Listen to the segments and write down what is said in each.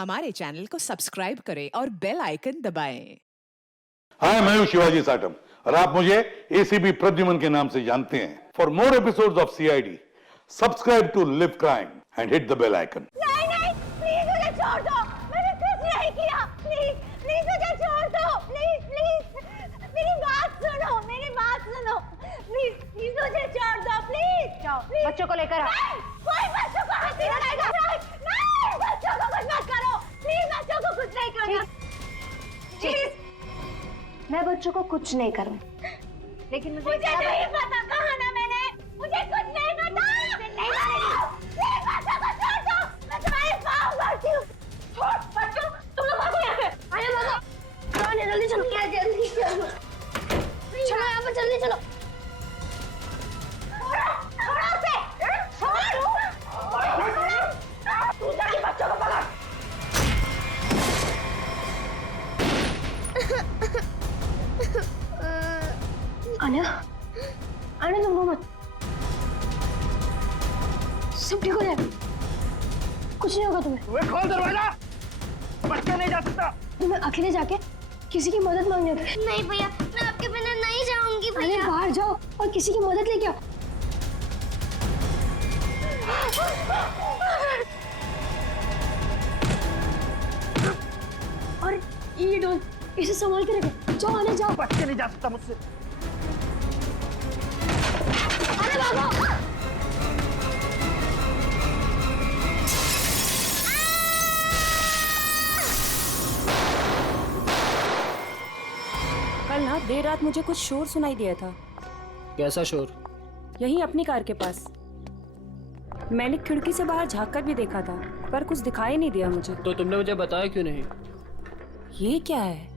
हमारे चैनल को सब्सक्राइब करें और बेल आइकन दबाएं। हाय, मैं हूं शिवाजी साटम और आप मुझे एसीपी प्रद्युमन के नाम से जानते हैं। For more episodes of CID, subscribe to live crime and hit the bell icon. नहीं नहीं, प्लीज मुझे छोड़ दो, मैंने कुछ नहीं किया। प्लीज प्लीज मुझे छोड़ दो, प्लीज प्लीज मेरी बात सुनो, मेरी बात सुनो, प्लीज प्लीज मुझे छोड़ दो, प्लीज। जाओ बच्चों को लेकर आओ। कोई बच्चों को हाथ नहीं लगाएगा। नहीं, बच्चों को कुछ मत करो, प्लीज बच्चों को कुछ नहीं करो, प्लीज। मैं बच्चों को कुछ नहीं करूँ, लेकिन मुझे नहीं पता, कहा ना मैंने, मुझे कुछ नहीं पता। नहीं मारेगी, प्लीज बच्चों को छोड़ दो, मैं तुम्हारे पाँव पड़ती हूँ। छोड़ बच्चों, तुम लोग भागो यहाँ से, आइए भागो। आने जल्दी चलो, क्या जल्दी चलो, चलो यहाँ पर जल्दी चलो। छोड़ो उसे, छोड़। तू जाके बच्चों को पकड़। आना, आना तुम रो मत, सब ठीक हो जाएगा, कुछ नहीं होगा तुम्हें। तुम्हें खोल दरवाजा, बच्चा नहीं जा सकता। तुम्हें अकेले जाके किसी की मदद मांगने होगी। नहीं भैया, मैं आपके बिना नहीं जाऊंगी अरे भैया। बाहर जाओ और किसी की मदद लेके आओ। और ये डॉल, इसे संभाल के रखो। जाओ आने जाओ। बच्चे नहीं जा सकता मुझसे। अरे भागो। कल ना देर रात मुझे कुछ शोर सुनाई दिया था। कैसा शोर? यहीं अपनी कार के पास। मैंने खिड़की से बाहर झांक कर भी देखा था, पर कुछ दिखाई नहीं दिया मुझे। तो तुमने मुझे बताया क्यों नहीं? ये क्या है?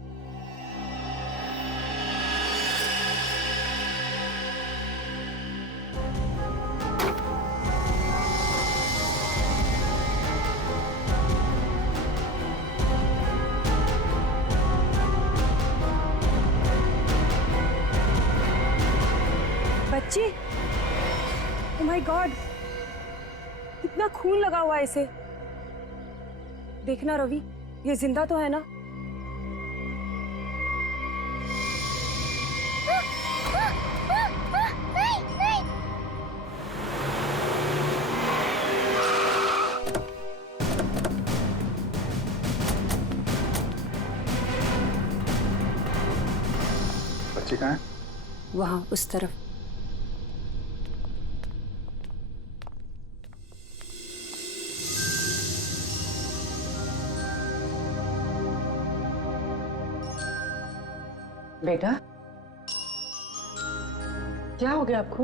बच्ची, ओह माय गॉड, कितना खून लगा हुआ है इसे। देखना रवि, ये जिंदा तो है ना? नहीं नहीं। बच्चे कहाँ हैं? वहां उस तरफ। बेटा, क्या हो गया आपको?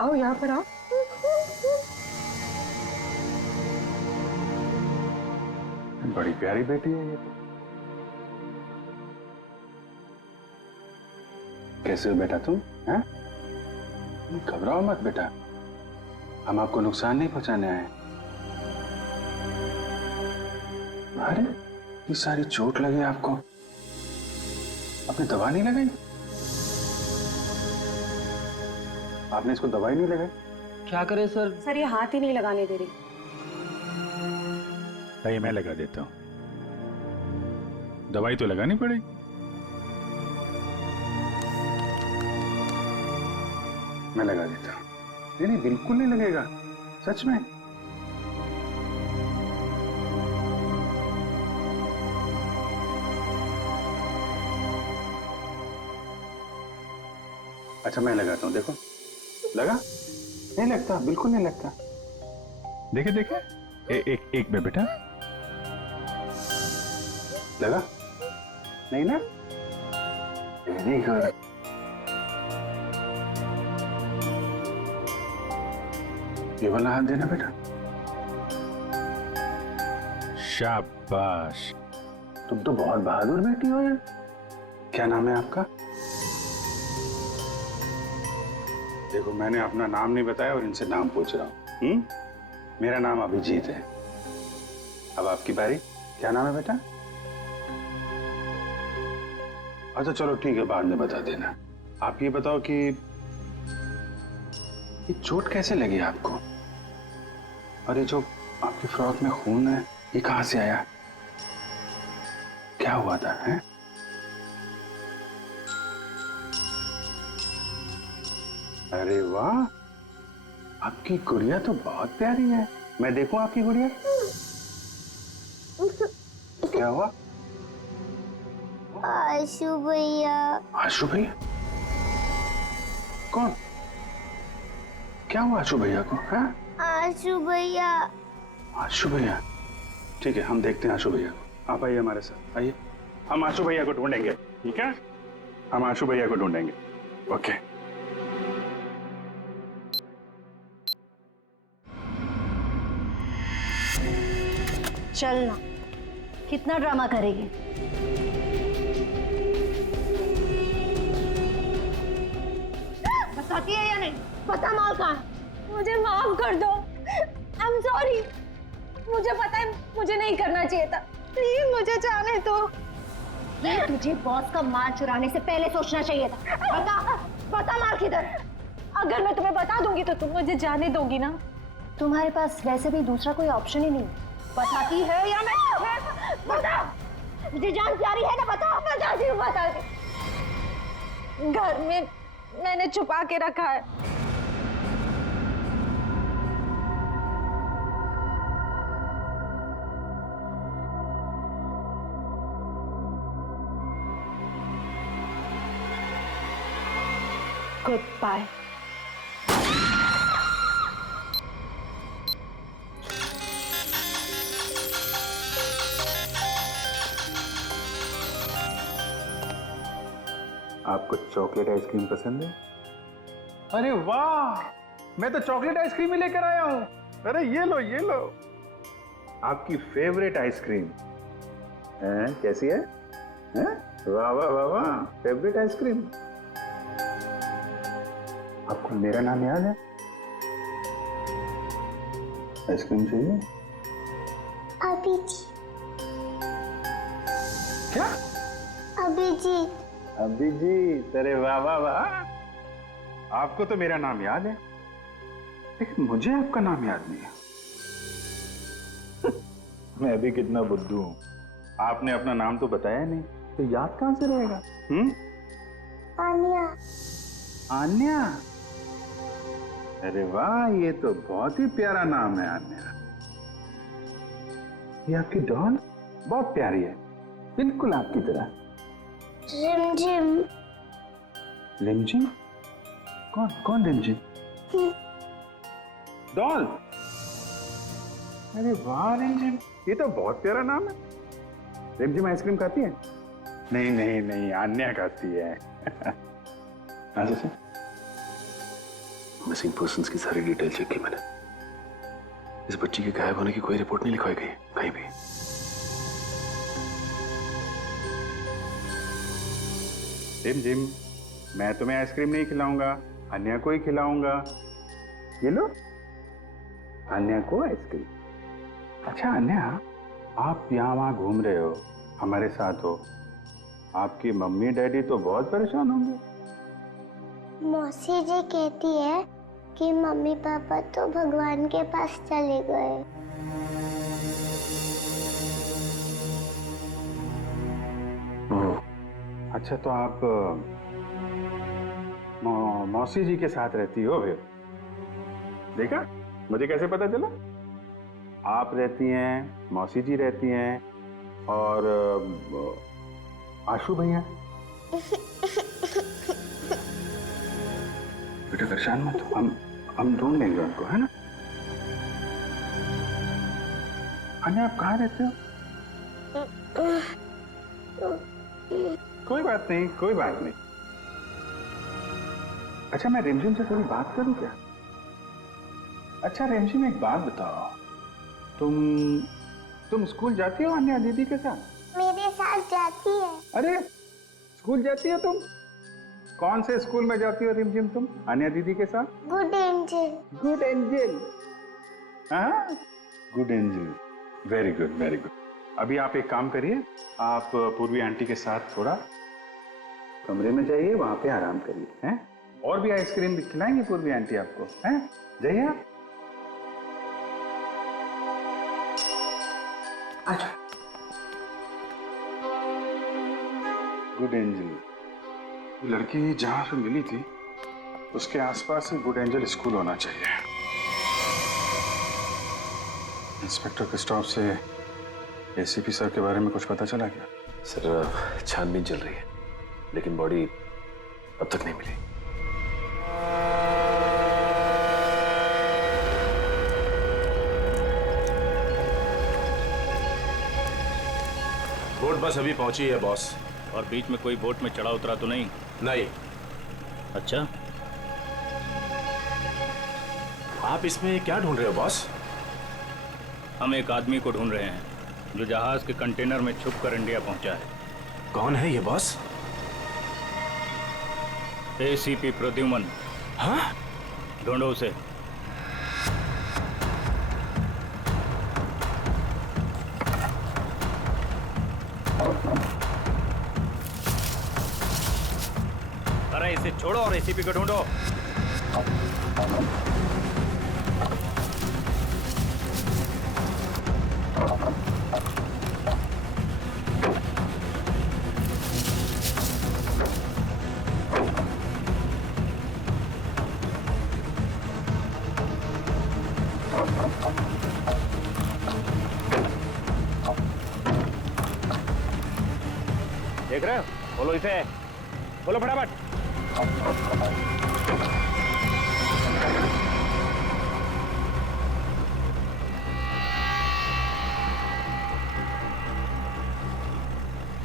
आओ यहाँ पर आओ। बड़ी प्यारी बेटी है ये तो। कैसे हो बेटा तुम? हैं? घबराओ मत बेटा, हम आपको नुकसान नहीं पहुंचाने आए। अरे ये सारी चोट लगी आपको, आपने दवा नहीं लगाई? आपने इसको दवाई नहीं लगाई? क्या करें सर? सर, ये हाथ ही नहीं लगाने दे रही। नहीं, मैं लगा देता हूं, दवाई तो लगानी पड़ेगी। मैं लगा देता हूं। नहीं नहीं, बिल्कुल नहीं लगेगा, सच में। अच्छा मैं लगाता हूं, देखो। लगा? नहीं लगता, बिल्कुल नहीं लगता। देखे देखे, एक में बेटा। लगा? नहीं ना? Very good. ये वाला हाथ देना बेटा। शाबाश, तुम तो बहुत बहादुर बेटी हो यार। क्या नाम है आपका? देखो, मैंने अपना नाम नहीं बताया और इनसे नाम पूछ रहा हूँ। मेरा नाम अभिजीत है। अब आपकी बारी। क्या नाम है बेटा? अच्छा चलो ठीक है, बाद में बता देना। आप ये बताओ कि ये चोट कैसे लगी आपको? और ये जो आपकी फ्रॉक में खून है, ये कहां से आया? क्या हुआ था? हैं? अरे वाह, आपकी गुड़िया तो बहुत प्यारी है। मैं देखूं आपकी गुड़िया? क्या हुआ? आशु भैया। आशु भैया? कौन? क्या हुआ आशु भैया को? हैं? आशु भैया। आशु भैया? ठीक है, हम देखते हैं आशु भैया को। आप आइए हमारे साथ, आइए। हम आशु भैया को ढूंढेंगे, ठीक है? हम आशु भैया को ढूंढेंगे। ओके। चलना, कितना ड्रामा करेगी? बताती है या नहीं? पता माल कहाँ है? मुझे माफ कर दो। I am sorry. मुझे पता है मुझे नहीं करना चाहिए था। प्लीज मुझे जाने दो। तुझे बॉस का माल चुराने से पहले सोचना चाहिए था। बता माल किधर? अगर मैं तुम्हें बता दूंगी तो तुम मुझे जाने दोगी ना? तुम्हारे पास वैसे भी दूसरा कोई ऑप्शन ही नहीं। बताती है या मैं? बता। मुझे जान प्यारी है ना? बता। बताती हूँ, बताती। घर में मैंने छुपा के रखा है। Good bye. आपको चॉकलेट आइसक्रीम पसंद है? अरे वाह, मैं तो चॉकलेट आइसक्रीम ही लेकर आया हूँ। अरे ये लो, ये लो, आपकी फेवरेट आइसक्रीम। कैसी है? वाह वाह वाह वाह, फेवरेट आइसक्रीम। आपको मेरा नाम याद है? आइसक्रीम चाहिए? अभिजीत। क्या? अभिजीत। अभिजीत, अरे वाह वाह वाह, आपको तो मेरा नाम याद है, लेकिन मुझे आपका नाम याद नहीं है। मैं अभी कितना बुद्धू हूं, आपने अपना नाम तो बताया नहीं, तो याद कहां से रहेगा? आन्या। आन्या? अरे वाह, ये तो बहुत ही प्यारा नाम है आन्या। ये आपकी डॉल बहुत प्यारी है, बिल्कुल आपकी तरह। रिमझिम। रिमझिम? कौन कौन रिमझिम? डॉल? अरे वाह रिमझिम, ये तो बहुत प्यारा नाम है। रिमझिम आइसक्रीम खाती है? नहीं नहीं नहीं, आन्या खाती है। मिसिंग पर्सन्स की सारी डिटेल चेक की मैंने। इस बच्ची के गायब होने की कोई रिपोर्ट नहीं लिखवाई गई कहीं भी। रिमझिम, मैं तुम्हें आइसक्रीम नहीं खिलाऊंगा, अन्या को ही खिलाऊंगा। ये लो, अन्या को आइसक्रीम। अच्छा अन्या, आप यहाँ वहाँ घूम रहे हो, हमारे साथ हो, आपकी मम्मी डैडी तो बहुत परेशान होंगे। मौसी जी कहती है कि मम्मी पापा तो भगवान के पास चले गए। अच्छा, तो आप मौसी जी के साथ रहती हो फिर? देखा, मुझे कैसे पता चला? आप रहती हैं, मौसी जी रहती हैं, और आशु भैया। बेटा परेशान मत हो, हम ढूंढ लेंगे उनको, है ना? अन्या, आप कहाँ रहते हो? कोई बात नहीं, कोई बात नहीं। अच्छा, मैं रिमझिम से थोड़ी बात करूं क्या? अच्छा रिमझिम, एक बात बताओ, तुम स्कूल जाती हो अन्या दीदी के साथ? मेरे साथ जाती है। अरे, स्कूल जाती हो तुम? कौन से स्कूल में जाती हो रिमझिम तुम अन्या दीदी के साथ? Good angel. Good angel? हाँ, good angel, very good very good. अभी आप एक काम करिए, आप पूर्वी आंटी के साथ थोड़ा कमरे में जाइए, वहां पे आराम करिए, हैं? और भी आइसक्रीम भी खिलाएंगे पूर्वी आंटी आपको, हैं? जाइए आप। अच्छा। गुड एंजल, लड़की जहां से मिली थी उसके आसपास ही गुड एंजल स्कूल होना चाहिए। इंस्पेक्टर क्रिस्टोफ से एसीपी सर के बारे में कुछ पता चला क्या? सर छानबीन चल रही है, लेकिन बॉडी अब तक नहीं मिली। बोट बस अभी पहुंची है बॉस। और बीच में कोई बोट में चढ़ा उतरा तो नहीं? नहीं। अच्छा, आप इसमें क्या ढूंढ रहे हो बॉस? हम एक आदमी को ढूंढ रहे हैं जो जहाज के कंटेनर में छुपकर इंडिया पहुंचा है। कौन है ये बॉस? एसीपी प्रद्युमन। हाँ? ढूंढो उसे। अरे इसे छोड़ो और एसीपी को ढूंढो। देख रहे हो? बोलो इसे, बोलो फटाफट।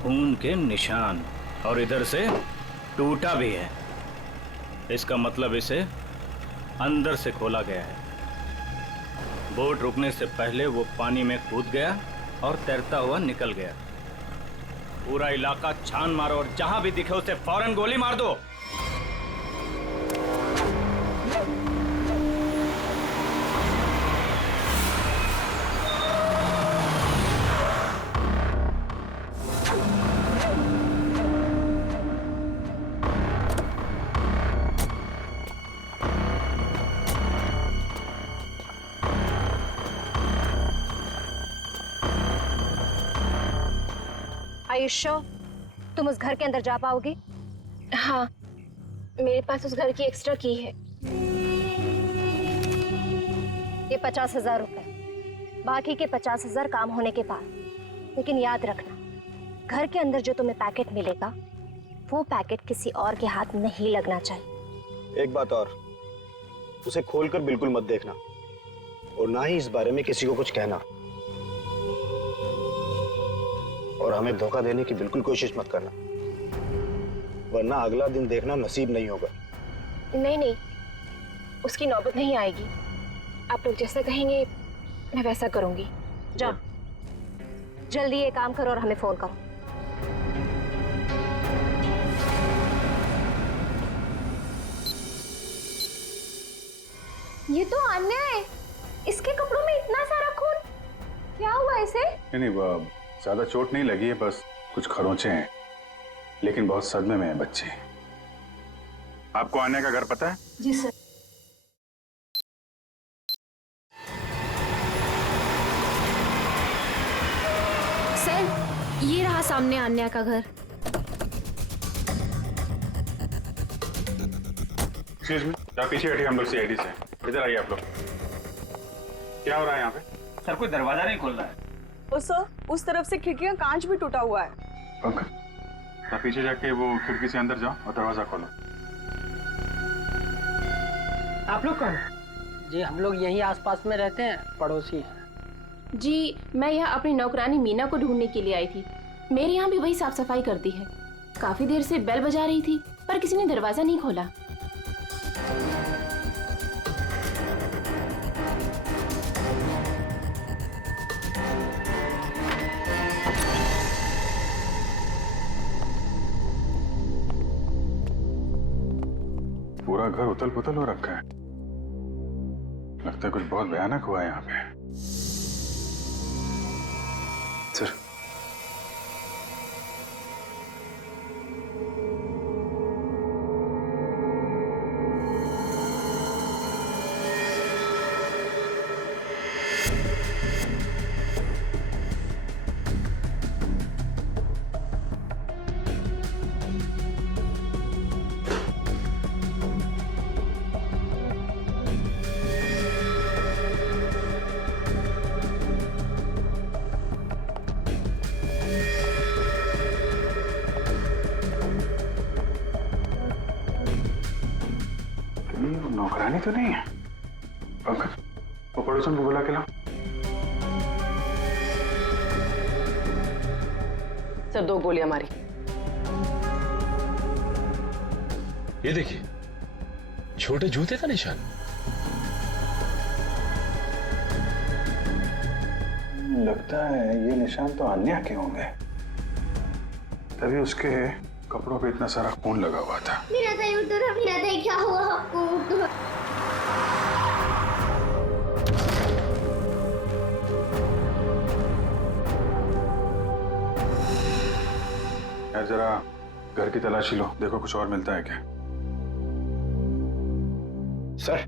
खून के निशान, और इधर से टूटा भी है। इसका मतलब इसे अंदर से खोला गया है। बोट रुकने से पहले वो पानी में कूद गया और तैरता हुआ निकल गया। पूरा इलाका छान मारो और जहां भी दिखे उसे फौरन गोली मार दो। आयुष्यो, तुम उस घर के अंदर जा पाओगे? हाँ, मेरे पास उस घर की एक्स्ट्रा की है। ये 50,000 रुपए, बाकी के 50,000 काम होने के बाद। लेकिन याद रखना, घर के अंदर जो तुम्हें पैकेट मिलेगा वो पैकेट किसी और के हाथ नहीं लगना चाहिए। एक बात और, उसे खोलकर बिल्कुल मत देखना और ना ही इस बारे में किसी को कुछ कहना, और हमें धोखा देने की बिल्कुल कोशिश मत करना, वरना अगला दिन देखना नसीब नहीं होगा। नहीं नहीं, उसकी नौबत नहीं आएगी। आप लोग जैसा कहेंगे मैं वैसा करूंगी। जाओ, जल्दी ये काम करो और हमें फोन करो। ये तो अन्याय है। इसके कपड़ों में इतना सारा खून, क्या हुआ इसे? नहीं, ज्यादा चोट नहीं लगी है, बस कुछ खरोंचे हैं, लेकिन बहुत सदमे में है बच्चे। आपको आने का घर पता है? जी सर। सर, ये रहा सामने अन्या का घर। एक्सक्यूज मी, आप पीछे बैठिए, हम लोग सीआईडी से। इधर आइए आप लोग। क्या हो रहा है यहाँ पे? सर, कोई दरवाजा नहीं खोल रहा है। और सर, उस तरफ से खिड़की का कांच भी टूटा हुआ है। ओके, आप पीछे जाके वो खिड़की से अंदर जाओ और दरवाजा खोलो। आप लोग कौन? जी हम लोग यहीं आसपास में रहते हैं, पड़ोसी हैं। जी, मैं यहाँ अपनी नौकरानी मीना को ढूंढने के लिए आई थी। मेरे यहाँ भी वही साफ सफाई करती है। काफी देर से बेल बजा रही थी पर किसी ने दरवाजा नहीं खोला। पूरा घर उथल पुथल हो रखा है। लगता है कुछ बहुत भयानक हुआ है यहाँ पे। सर, ये नौकरानी तो नहीं है? पंकज, वो पड़ोसन को बुला के लाओ। सर 2 गोलियां मारी। ये देखिए, छोटे जूते का निशान। लगता है ये निशान तो अन्या के होंगे, तभी उसके कपड़ों पे इतना सारा खून लगा हुआ था। मेरा दही उतरा, मेरा दही, क्या हुआ आपको? यार जरा घर की तलाशी लो, देखो कुछ और मिलता है क्या। सर,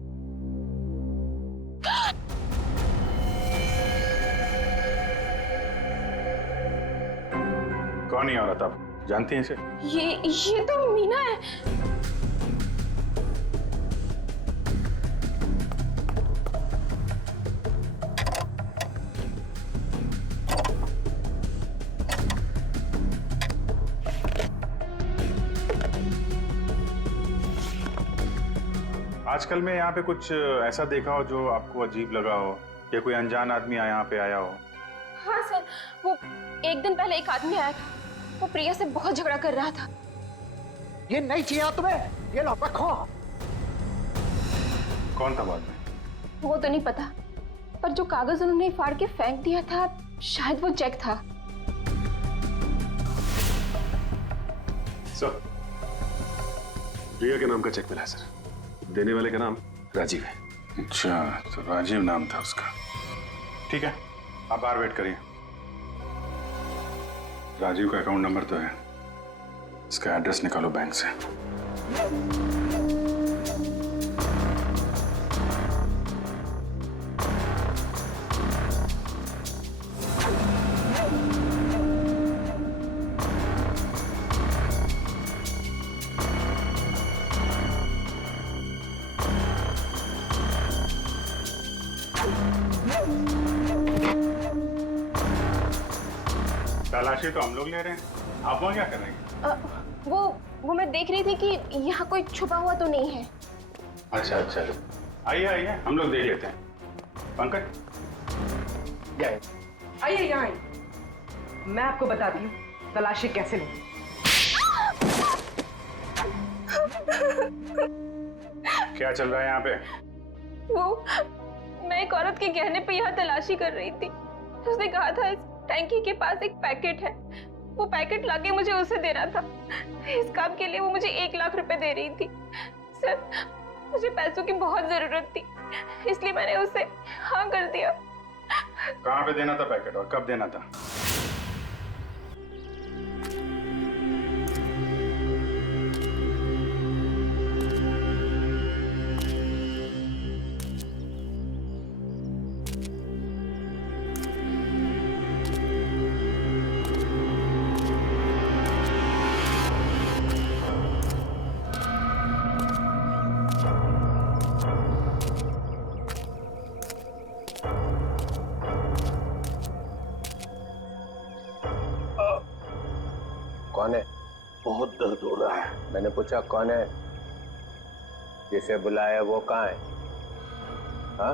कौन ही औरत आप जानती हैं इसे? ये तो मीना है। आजकल में यहाँ पे कुछ ऐसा देखा हो जो आपको अजीब लगा हो, या कोई अनजान आदमी यहाँ पे आया हो? हाँ सर, वो एक दिन पहले एक आदमी आया था, वो प्रिया से बहुत झगड़ा कर रहा था। ये नहीं चाहिए तुम्हें, ये लो रखो। कौन था बाद में? वो तो नहीं पता, पर जो कागज उन्होंने फाड़ के फेंक दिया था, शायद वो चेक था। सर, प्रिया के नाम का चेक मिला है सर। देने वाले का नाम राजीव है। अच्छा, तो राजीव नाम था उसका। ठीक है, आप बाहर वेट करिए। राजीव का अकाउंट नंबर तो है, इसका एड्रेस निकालो बैंक से। तलाशी तो हम लोग ले रहे हैं, आप वहाँ क्या कर रहे हैं? वो मैं देख रही थी कि यहाँ कोई छुपा हुआ तो नहीं है। अच्छा अच्छा, आइए आइए, हम लोग देख लेते हैं। पंकज, आइए यहाँ आइए, मैं आपको बताती हूँ तलाशी कैसे लें। क्या चल रहा है यहाँ पे? मैं एक औरत के गहने पे यहाँ तलाशी कर रही थी। उसने कहा था इस टैंकी के पास एक पैकेट है, वो पैकेट लाके मुझे उसे देना था। इस काम के लिए वो मुझे 1 लाख रुपए दे रही थी। सर, मुझे पैसों की बहुत जरूरत थी, इसलिए मैंने उसे हाँ कर दिया। कहाँ पे देना था पैकेट और कब देना था? कौन है? बहुत दर्द हो रहा है। मैंने पूछा कौन है? जिसे बुलाया वो कहाँ है? हाँ?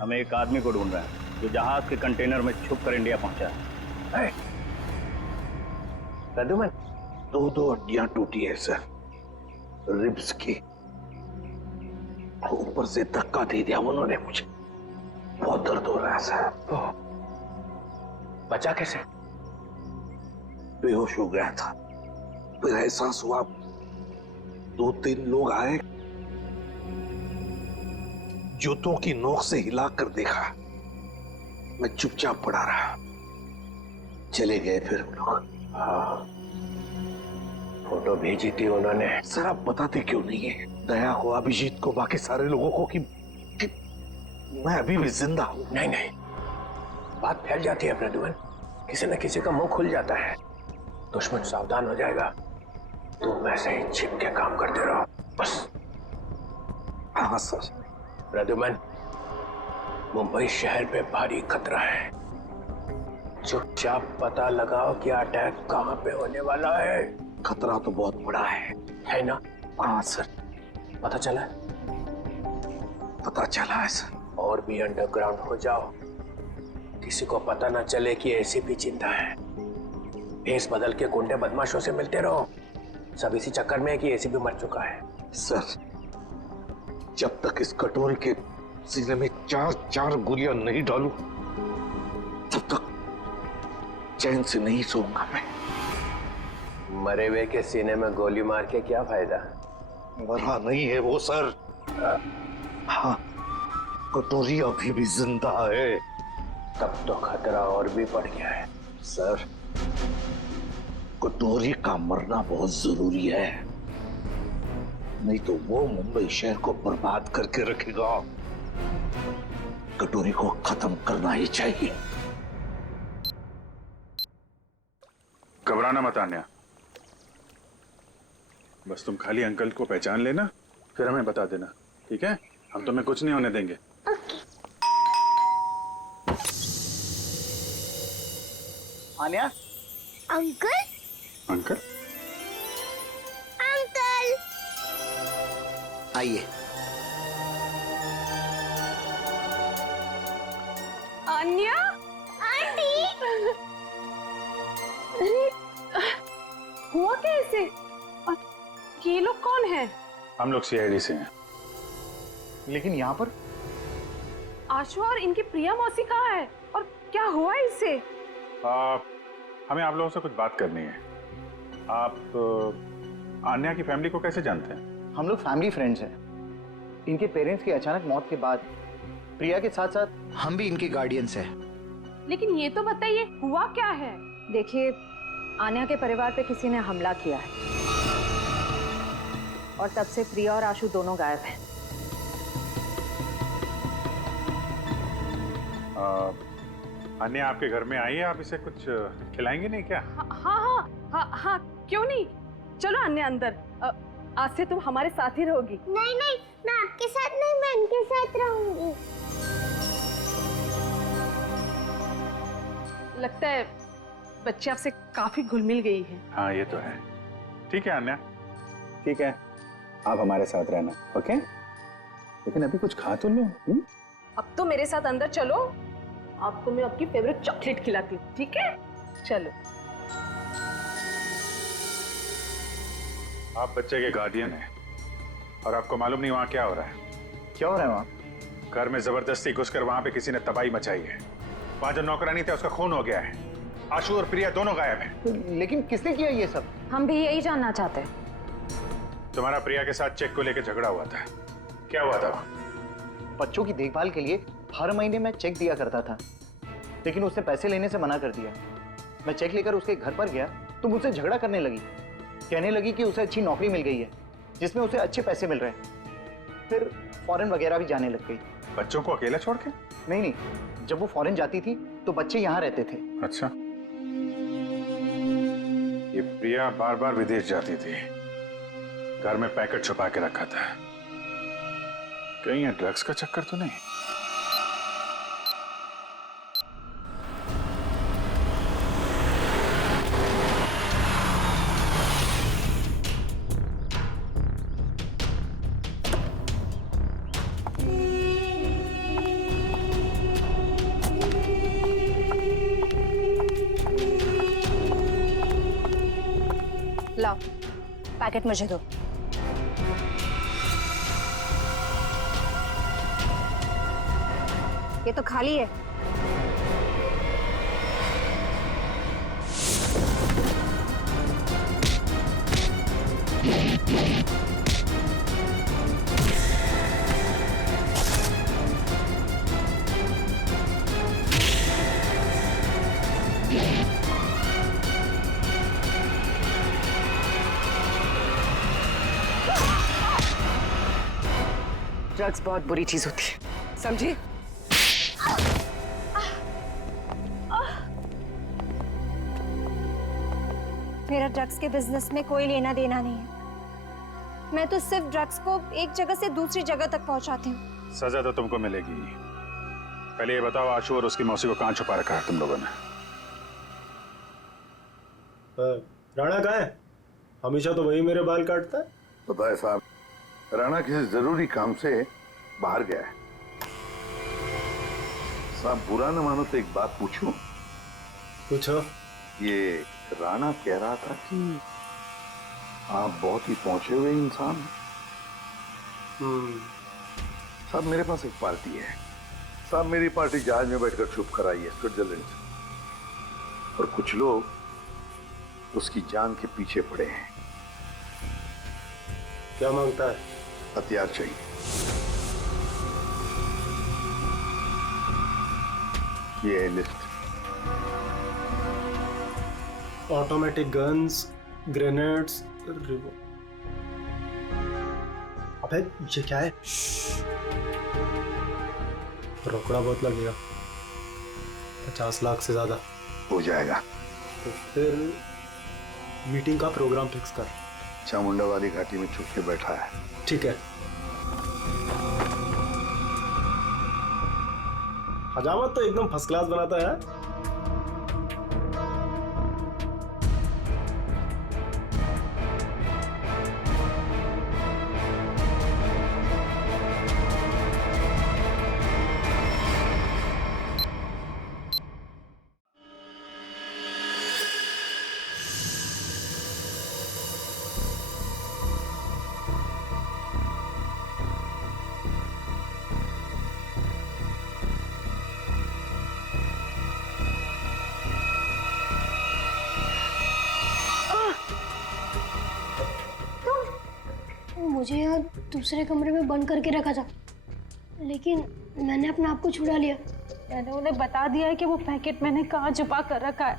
हम एक आदमी को ढूंढ रहे हैं जो जहाज के कंटेनर में छुप कर इंडिया पहुंचा है। प्रद्युमन, 2 हड्डियां टूटी है सर, रिब्स की। ऊपर से धक्का दे दिया उन्होंने मुझे, बहुत दर्द हो रहा है सर। बचा कैसे? बेहोश हो गया था, फिर एहसास हुआ, 2-3 लोग आए, जूतों की नोक से हिला कर देखा, मैं चुपचाप पड़ा रहा, चले गए फिर हम लोग। हाँ, फोटो भेजी थी उन्होंने। सर आप बताते क्यों नहीं है दया को, अभिजीत को, बाकी सारे लोगों को कि मैं अभी भी जिंदा हूं? नहीं नहीं, बात फैल जाती है प्रद्युमन, किसी न किसी का मुंह खुल जाता है, दुश्मन सावधान हो जाएगा। तुम वैसे ही छिप के काम करते रहो बस। हाँ सर। प्रद्युमन, मुंबई शहर पे भारी खतरा है, चुपचाप पता लगाओ कि अटैक कहाँ पे होने वाला है। खतरा तो बहुत बड़ा है ना? हाँ सर, पता चला? पता चला है सर। और भी अंडरग्राउंड हो जाओ, किसी को पता ना चले कि एसीपी जिंदा है। भेस बदल के गुंडे बदमाशों से मिलते रहो, सब इसी चक्कर में है कि एसीपी मर चुका है। सर, जब तक इस कटोरी के सीने में 4 गोलियां नहीं डालूं, तब तक चैन से नहीं सोऊंगा मैं। मरे हुए के सीने में गोली मार के क्या फायदा? मरा नहीं है वो सर। हाँ, कटोरी अभी भी जिंदा है। तब तो खतरा और भी बढ़ गया है। सर, कटोरी का मरना बहुत जरूरी है, नहीं तो वो मुंबई शहर को बर्बाद करके रखेगा। कटोरी को खत्म करना ही चाहिए। घबराना मत आन्या, बस तुम खाली अंकल को पहचान लेना, फिर हमें बता देना, ठीक है? हम तुम्हें कुछ नहीं होने देंगे। आन्या? अंकल? अंकल? अंकल! आइए। अन्या? आंटी! अरे, हुआ कैसे? और ये लोग कौन है? हम लोग सीआईडी से हैं। लेकिन यहाँ पर आशु और इनकी प्रिया मौसी कहाँ है? और क्या हुआ इससे? हमें आप लोगों से कुछ बात करनी है। आप आन्या की फैमिली को कैसे जानते हैं? हम लोग फैमिली फ्रेंड्स हैं। इनके पेरेंट्स की अचानक मौत के बाद प्रिया के साथ साथ हम भी इनके गार्डियंस हैं। लेकिन ये तो बताइए, हुआ क्या है? देखिए, आन्या के परिवार पे किसी ने हमला किया है और तब से प्रिया और आशु दोनों गायब हैं। आन्या आपके घर में आई है, आप इसे कुछ खिलाएंगे नहीं क्या? हाँ, क्यों नहीं? चलो अन्य अंदर। आज से तुम हमारे साथ ही रहोगी। नहीं, मैं आपके साथ नहीं, मैं उनके साथ रहूंगी। लगता है बच्चे आपसे काफी घुल मिल गई है। हाँ, ये तो है। ठीक है आन्या, ठीक है, आप हमारे साथ रहना, ओके? लेकिन अभी कुछ खा तो लो। अब तो मेरे साथ अंदर चलो, आपको मैं आपकी फेवरेट चॉकलेट खिलाती हूँ, ठीक है? चलो। आप बच्चे के गार्डियन हैं और आपको मालूम नहीं वहाँ क्या हो रहा है। क्या हो रहा है वहाँ? घर में जबरदस्ती घुसकर वहाँ पे किसी ने तबाही मचाई है। वहाँ जो नौकरानी थे उसका खून हो गया है। आशु और प्रिया दोनों गायब हैं। लेकिन किसने किया ये सब? हम भी यही जानना चाहते हैं। तुम्हारा प्रिया के साथ चेक को लेकर झगड़ा हुआ था, क्या हुआ था? बच्चों की देखभाल के लिए हर महीने मैं चेक दिया करता था, लेकिन उसने पैसे लेने से मना कर दिया। मैं चेक लेकर उसके घर पर गया तो मुझसे झगड़ा करने लगी, कहने लगी कि उसे अच्छी नौकरी मिल गई है जिसमें उसे अच्छे पैसे मिल रहे हैं। फिर फॉरेन वगैरह भी जाने लग गई। बच्चों को अकेला छोड़ के? नहीं, जब वो फॉरेन जाती थी तो बच्चे यहाँ रहते थे। अच्छा, ये प्रिया बार बार विदेश जाती थी, घर में पैकेट छुपा के रखा था। कहीं ये ड्रग्स का चक्कर तो नहीं? लाओ, पैकेट मुझे दो। ये तो खाली है। ड्रग्स बहुत बुरी चीज होती है, समझी? मेरा ड्रग्स के बिजनेस में कोई लेना देना नहीं है। मैं तो सिर्फ ड्रग्स को एक जगह से दूसरी जगह तक पहुंचाती हूँ। सजा तो तुमको मिलेगी। पहले ये बताओ, आशु और उसकी मौसी को कहाँ छुपा रखा है तुम लोगों ने? राणा कहाँ है? हमेशा तो वही मेरे बाल काटता है। पता है साहब, राणा किसी जरूरी काम से बाहर गया है। साहब बुरा न मानो तो एक बात पूछूं? पूछो। ये राणा कह रहा था कि आप बहुत ही पहुंचे हुए इंसान। साहब मेरे पास एक पार्टी है। साहब मेरी पार्टी जहाज में बैठकर छुप कर आई है स्विट्जरलैंड से, और कुछ लोग उसकी जान के पीछे पड़े हैं। क्या मांगता है? हथियार चाहिए। ये है लिस्ट। ऑटोमेटिक गन्स, ग्रेनेड्स, अबे ये क्या है? रोकड़ा बहुत लगेगा, 50 लाख से ज्यादा हो जाएगा। तो फिर मीटिंग का प्रोग्राम फिक्स कर। चामुंडा वाली घाटी में छुप के बैठा है। ठीक है। हजामत तो एकदम फर्स्ट क्लास बनाता है। मुझे यहाँ दूसरे कमरे में बंद करके रखा था, लेकिन मैंने अपने आप को छुड़ा लिया। मैंने उन्हें बता दिया है कि वो पैकेट मैंने कहाँ छुपा कर रखा है।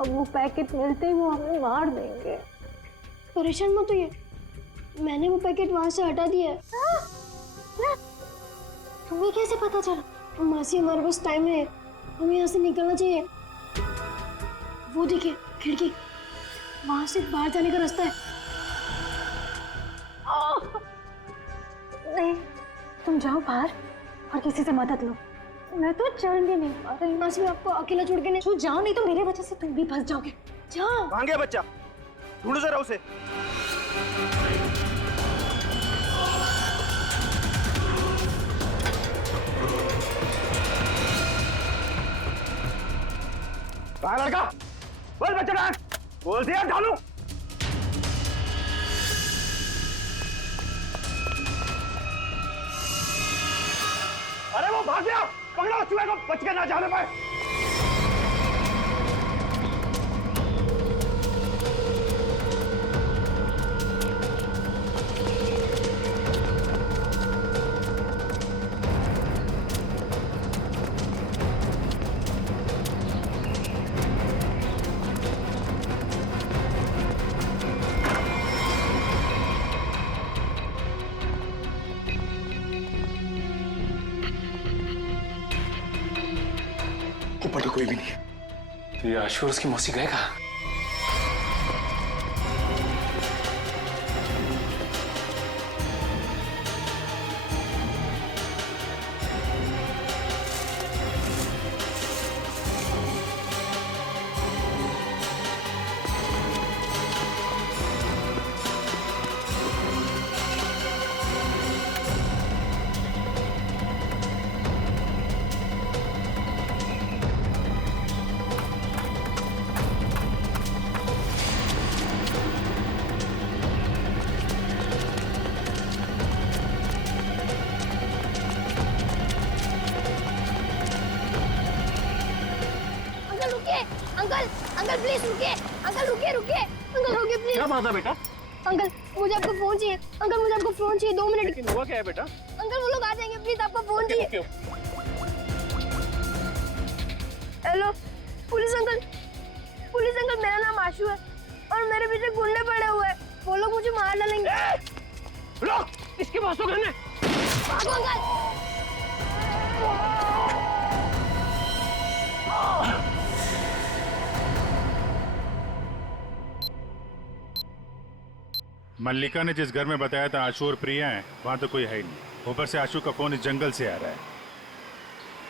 अब वो पैकेट मिलते ही वो हमें मार देंगे। परेशान मत होइए, मैंने वो पैकेट वहां से हटा दिया है। तुम्हें कैसे पता चला? मासी हमारे पास टाइम है, हमें यहाँ से निकलना चाहिए। वो देखिए खिड़की, वहां से बाहर जाने का रास्ता है। नहीं, तुम जाओ बाहर और किसी से मदद लो। मैं तो चल भी नहीं पा रही। मासी मैं आपको अकेला छोड़ के नहीं। तू जाओ, नहीं तो मेरे वजह से तुम भी फंस जाओगे। जाओ। कहाँ गया बच्चा? ढूंढो जरा उसे। कहाँ लड़का? बोल बच्चा कहाँ? बोल दिया ढालू। अरे वो भाग गया, पकड़ो चूहे को, बच के ना जाने पाए। ऊपर तो कोई भी नहीं है। तो ये आशु और उसकी मौसी गए कहाँ? अंकल प्लीज रुकिए, अंकल रुकिए रुकिए, अंकल रुकिए प्लीज। क्या बात है बेटा? अंकल मुझे आपका फोन चाहिए, अंकल मुझे आपका फोन चाहिए, 2 मिनट। लेकिन हुआ क्या है बेटा? अंकल वो लोग आ जाएंगे, प्लीज आपका फोन चाहिए। हेलो पुलिस अंकल मेरा नाम आशु है और मेरे पीछे गुंडे पड़े हुए हैं, वो लोग मुझे मार डालेंगे। लोग इसके पास तो करने। भागो अंकल। मल्लिका ने जिस घर में बताया था आशु और प्रिया हैं, वहां तो कोई है ही नहीं। ऊपर से आशु का फोन इस जंगल से आ रहा है,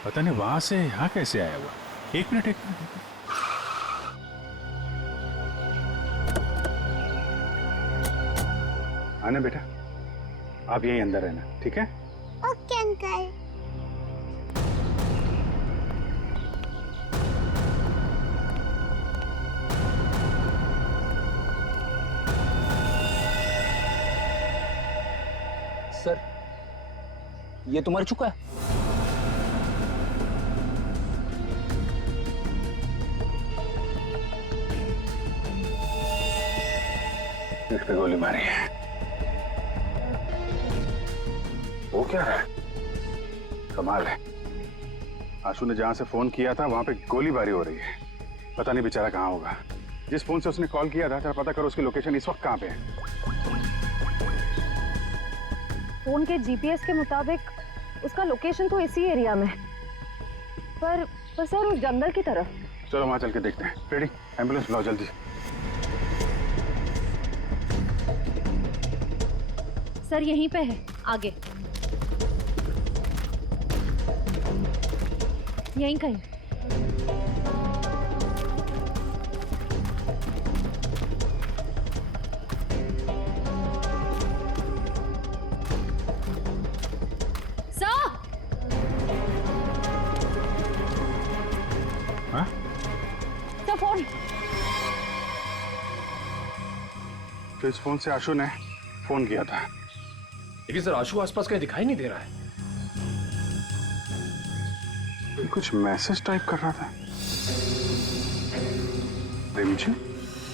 पता नहीं वहां से यहाँ कैसे आया हुआ। एक मिनट। आना बेटा, आप यहीं अंदर रहना, ठीक है? Okay uncle. सर, ये तो मर चुका है। इस पे गोली मारी है। वो क्या है? कमाल है, आशु ने जहां से फोन किया था वहां पे गोलीबारी हो रही है। पता नहीं बेचारा कहाँ होगा। जिस फोन से उसने कॉल किया था, जरा पता करो उसकी लोकेशन इस वक्त कहाँ पे है। फोन के जीपीएस के मुताबिक उसका लोकेशन तो इसी एरिया में, पर सर उस जंगल की तरफ। चलो वहां चल के देखते हैं। रेडी, एम्बुलेंस बुलाओ जल्दी। सर यहीं पे है, आगे यहीं कहीं। फोन। तो इस फोन से आशु ने फोन किया था, लेकिन सर आशु आसपास कहीं दिखाई नहीं दे रहा है। कुछ मैसेज टाइप कर रहा था। रिमझिम?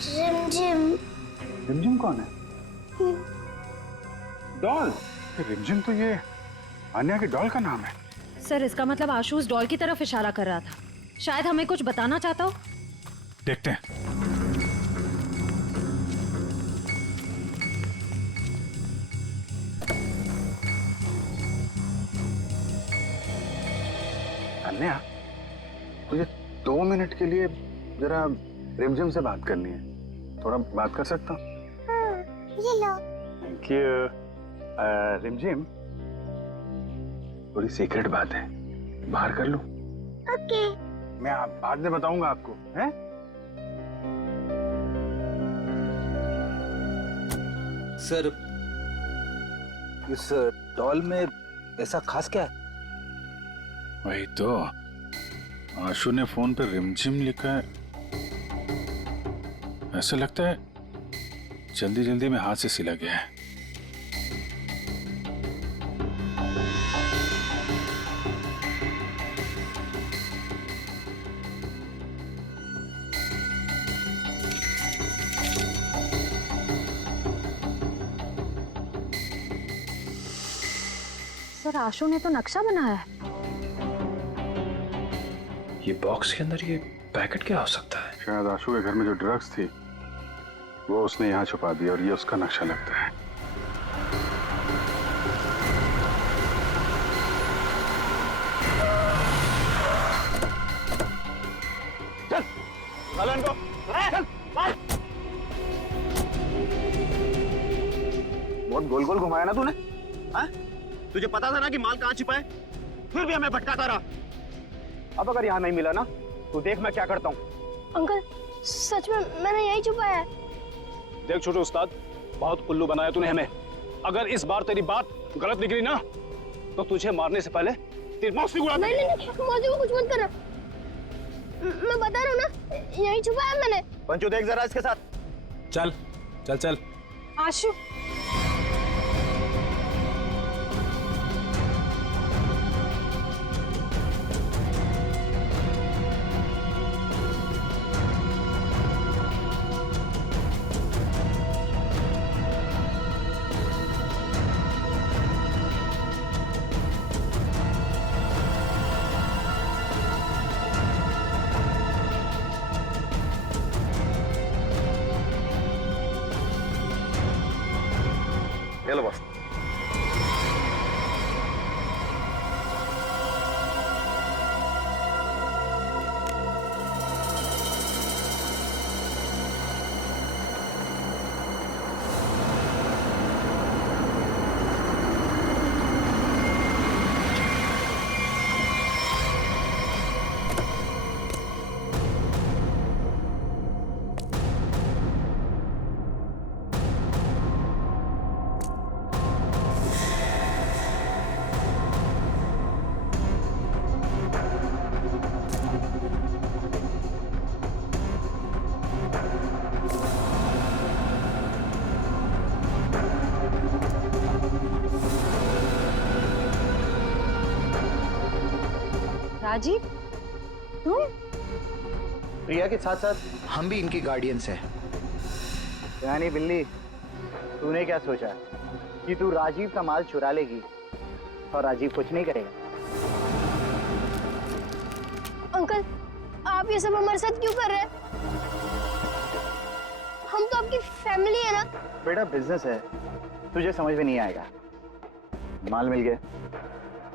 रिमझिम। रिमझिम कौन है? डॉल। रिमझिम तो ये अन्या की डॉल का नाम है। सर इसका मतलब आशु उस डॉल की तरफ इशारा कर रहा था। शायद हमें कुछ बताना चाहता हो। देखते हैं। अन्या, मुझे 2 मिनट के लिए जरा रिमझिम से बात करनी है। थोड़ा बात कर सकता हूँ? ये लो। Thank you. रिमझिम, थोड़ी सीक्रेट बात है, बाहर कर लूं? ओके। मैं बाद में बताऊंगा आपको, हैं? सर, इस डॉल में ऐसा खास क्या है? वही तो, आशु ने फोन पे रिमझिम लिखा है। ऐसा लगता है जल्दी जल्दी में हाथ से सिला गया है। सर आशु ने तो नक्शा बनाया है। ये बॉक्स के अंदर ये पैकेट क्या हो सकता है? शायद आशु के घर में जो ड्रग्स थी वो उसने यहाँ छुपा दिया और ये उसका नक्शा लगता है। चल, चल इनको, चल, मार। बहुत गोल गोल घुमाया ना तूने? हाँ? तुझे पता था ना कि माल कहाँ छिपा है, फिर भी हमें भटकाता रहा। अब अगर यहाँ नहीं मिला ना तो देख मैं क्या करता हूँ। अंकल सच में मैंने यही छुपाया है। देख छोटे उस्ताद, बहुत उल्लू बनाया तूने हमें। अगर इस बार तेरी बात गलत निकली ना तो तुझे मारने से पहले तेरी मौत से उड़ा नहीं नहीं नहीं, मौसी को कुछ मत करना। मैं बता रहा हूँ ना, यही छुपाया मैंने। पंचू देख जरा इसके साथ। चल चल चल। आशु, राजीव, तुम? प्रिया के साथ साथ हम भी इनकी गार्डियंस हैं। यानी बिल्ली, तूने क्या सोचा कि तू राजीव का माल चुरा लेगी और राजीव कुछ नहीं करेगा? अंकल, आप ये सब हमारे साथ क्यों कर रहे हैं? हम तो आपकी फैमिली है ना। बेटा बिजनेस है, तुझे समझ में नहीं आएगा। माल मिल गया,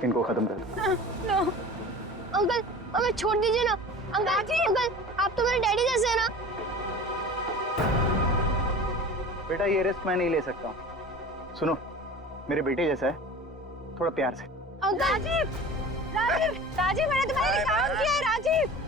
इनको खत्म कर दो। नो अंकल, हमें छोड़ दीजिए ना। अंकल, आप तो मेरे डैडी जैसे हैं ना। बेटा ये रिस्क मैं नहीं ले सकता हूँ। सुनो, मेरे बेटे जैसा है, थोड़ा प्यार से। राजीव, मैंने तुम्हारे लिए काम किया है राजीव।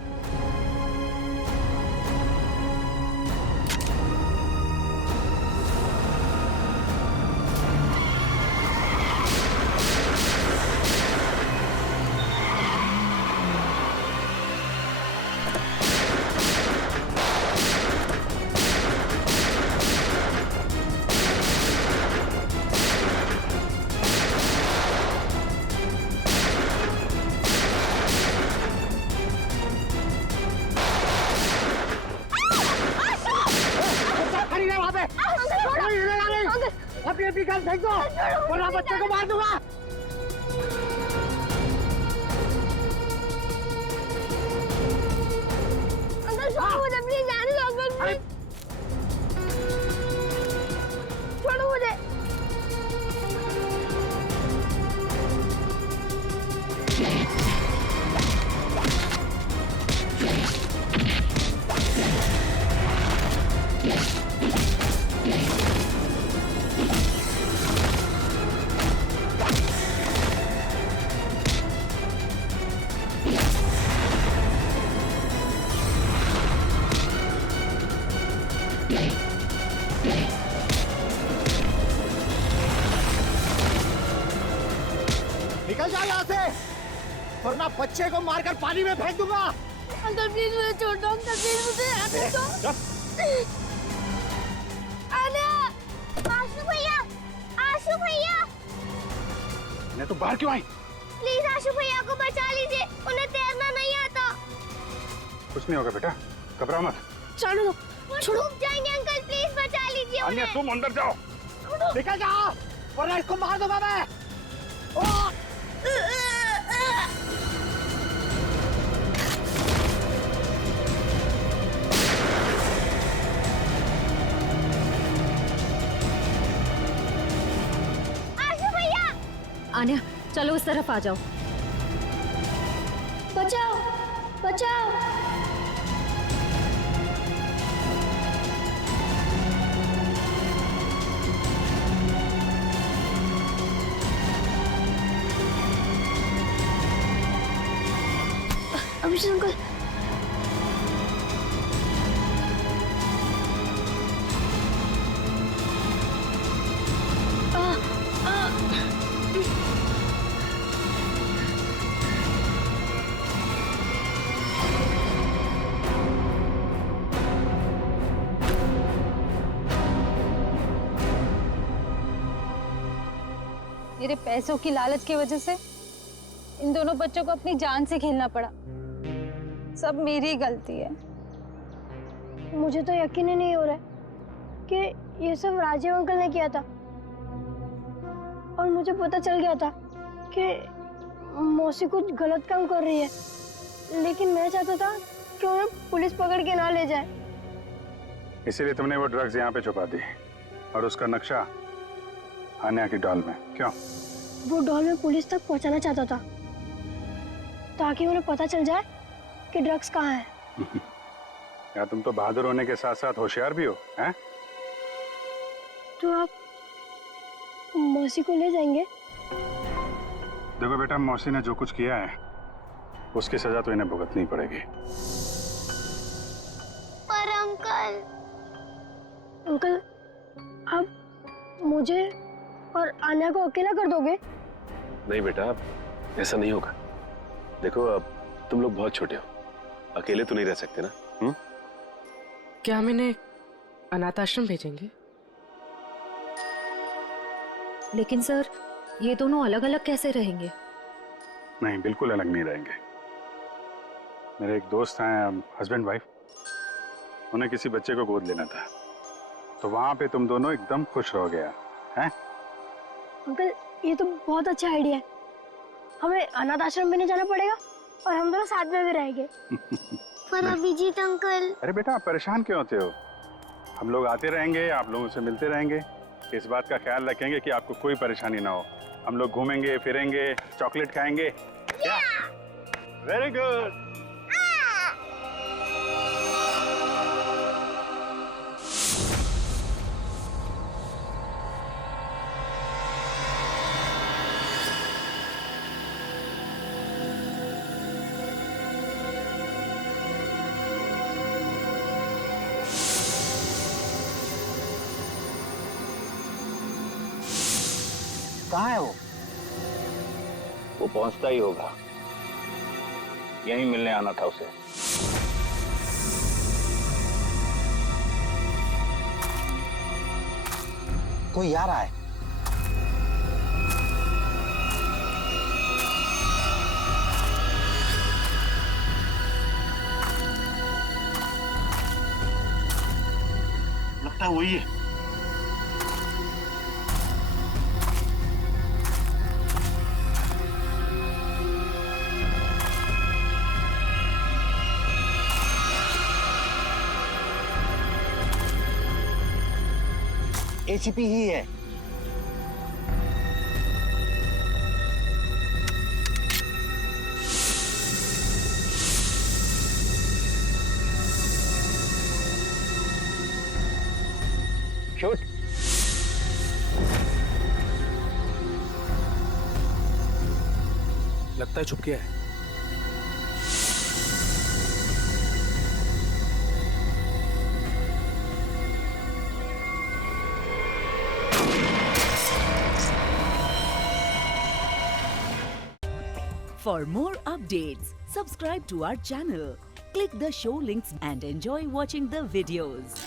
अपनी गन फेंक दो वरना बच्चे को मार दूंगा। अंकल छोड़ो मुझे, प्लीज जाने दो अंकल, प्लीज छोड़ो मुझे। निकल जाओ यहाँ से वरना बच्चे को मारकर पानी में फेंक दूंगा। अंकल प्लीज मुझे छोड़ दो, अंकल प्लीज मुझे आने दो। आशु भैया, मैं तो बाहर क्यों आई? प्लीज आशु भैया को बचा लीजिए, उन्हें तैरना नहीं आता। कुछ नहीं होगा बेटा, घबराओ मत। छोड़ो डूब जाएंगे अंकल, प्लीज बचा लीजिए अन्य उन्हें। तुम अंदर जाओ। निकल जाओ वरना इसको मार दूंगा मैं। आन्या, चलो उस तरफ आ जाओ। बचाओ बचाओ। अभिषेक अंकल, मेरे पैसों की लालच की वजह से इन दोनों बच्चों को अपनी जान से खेलना पड़ा। सब मेरी गलती है। मुझे तो यकीन ही नहीं हो रहा है कि ये सब राजीव अंकल ने किया था। और मुझे पता चल गया था कि मौसी कुछ गलत काम कर रही है, लेकिन मैं चाहता था कि उन्हें पुलिस पकड़ के ना ले जाए। इसीलिए तुमने वो ड्रग्स यहाँ पे छुपा दी और उसका नक्शा आन्या की डॉल में। क्यों? वो डॉल में पुलिस तक पहुंचाना चाहता था ताकि उन्हें पता चल जाए कि ड्रग्स कहाँ है। यार तुम तो बहादुर होने के साथ साथ होशियार भी हो, हैं? तो आप मौसी को ले जाएंगे? देखो बेटा, मौसी ने जो कुछ किया है उसकी सजा तो इन्हें भुगतनी पड़ेगी। पर अंकल आप मुझे और आन्या को अकेला कर दोगे? नहीं बेटा, ऐसा नहीं होगा। देखो अब तुम लोग बहुत छोटे हो, अकेले तो नहीं रह सकते ना। क्या हम इन्हें अनाथ आश्रम भेजेंगे? लेकिन सर, ये दोनों अलग अलग कैसे रहेंगे? नहीं, बिल्कुल अलग नहीं रहेंगे। मेरे एक दोस्त हैं, हस्बैंड वाइफ, उन्हें किसी बच्चे को गोद लेना था, तो वहां पे तुम दोनों एकदम खुश रह गया हैं? अंकल ये तो बहुत अच्छा आइडिया है। हमें अनाथ आश्रम में नहीं जाना पड़ेगा और हम दोनों साथ में भी रहेंगे। पर अभिजीत अंकल। अरे बेटा, आप परेशान क्यों होते हो? हम लोग आते रहेंगे, आप लोगों से मिलते रहेंगे। इस बात का ख्याल रखेंगे कि आपको कोई परेशानी ना हो। हम लोग घूमेंगे फिरेंगे, चॉकलेट खाएंगे। क्या? Very good. कहाँ है वो पहुंचता ही होगा, यहीं मिलने आना था उसे। कोई आ रहा है। लगता है वही है। एसीपी ही है। शूट। लगता है छुप गया है। For more updates, subscribe to our channel, click the show links and enjoy watching the videos.